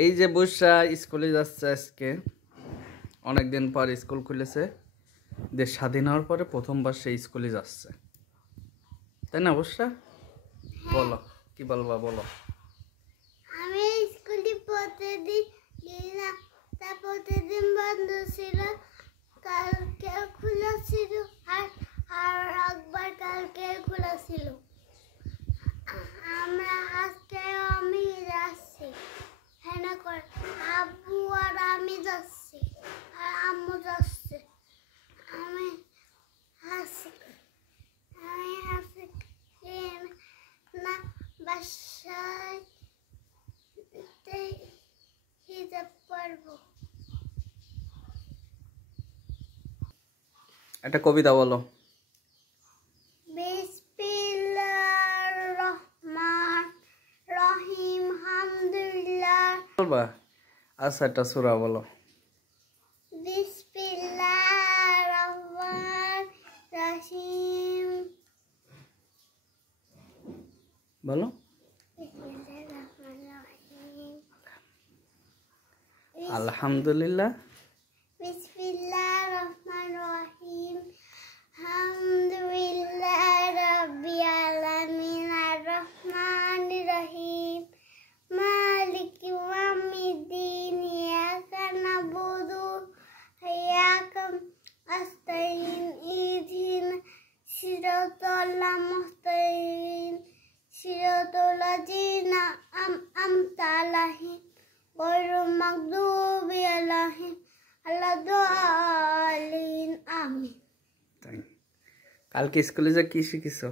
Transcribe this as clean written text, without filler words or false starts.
এই যে বুসরা স্কুলে যাচ্ছে আজকে, অনেকদিন পর স্কুল খুলেছে। দেশ স্বাধীন হওয়ার পরে প্রথমবার সে স্কুলে যাচ্ছে, তাই না বুসরা? বলো, কি বলবা বলো। আমি স্কুলে প্রতিদিন গেলাম, তা প্রতিদিন বন্ধ ছিল, কালকে খোলা ছিল, আর একবার কালকে খোলা ছিল। আমি যাচ্ছি, হ্যাঁ করে আব্বু আর আমি যাচ্ছি, আর আম্মু যাচ্ছে। আমি হাসি না বাসায় হিজাব পড়বো। একটা কবিতা বলো। বিসমিল্লাহির রহমানির রহিম হামদুলিল্লাহ। বলবা? আচ্ছা একটা সূরা বলো। বিসমিল্লাহির রহমানির রহিম। বলো। বিসমিল্লাহির রহমানির রহিম। আলহামদুলিল্লাহ। বিসমিল্লাহির রহমানির রহিম। হামদুলিল্লাহি রাব্বিল আলামিন আর রহমানির রহিম মালিকি ইয়াউমিদ্দিন ইয়াকা না'বুদু ওয়া ইয়াকা নাস্তাইন ইহদিনাস সিরাতাল মুস্তাকিম সিরাতাল লাযিনা আন'আমতা আলাইহিম গায়রিল মাগদুবি আলাইহিম ওয়ালাদ-দাল্লিন। আমিন। কালকে স্কুলে যা কি শিখেছো?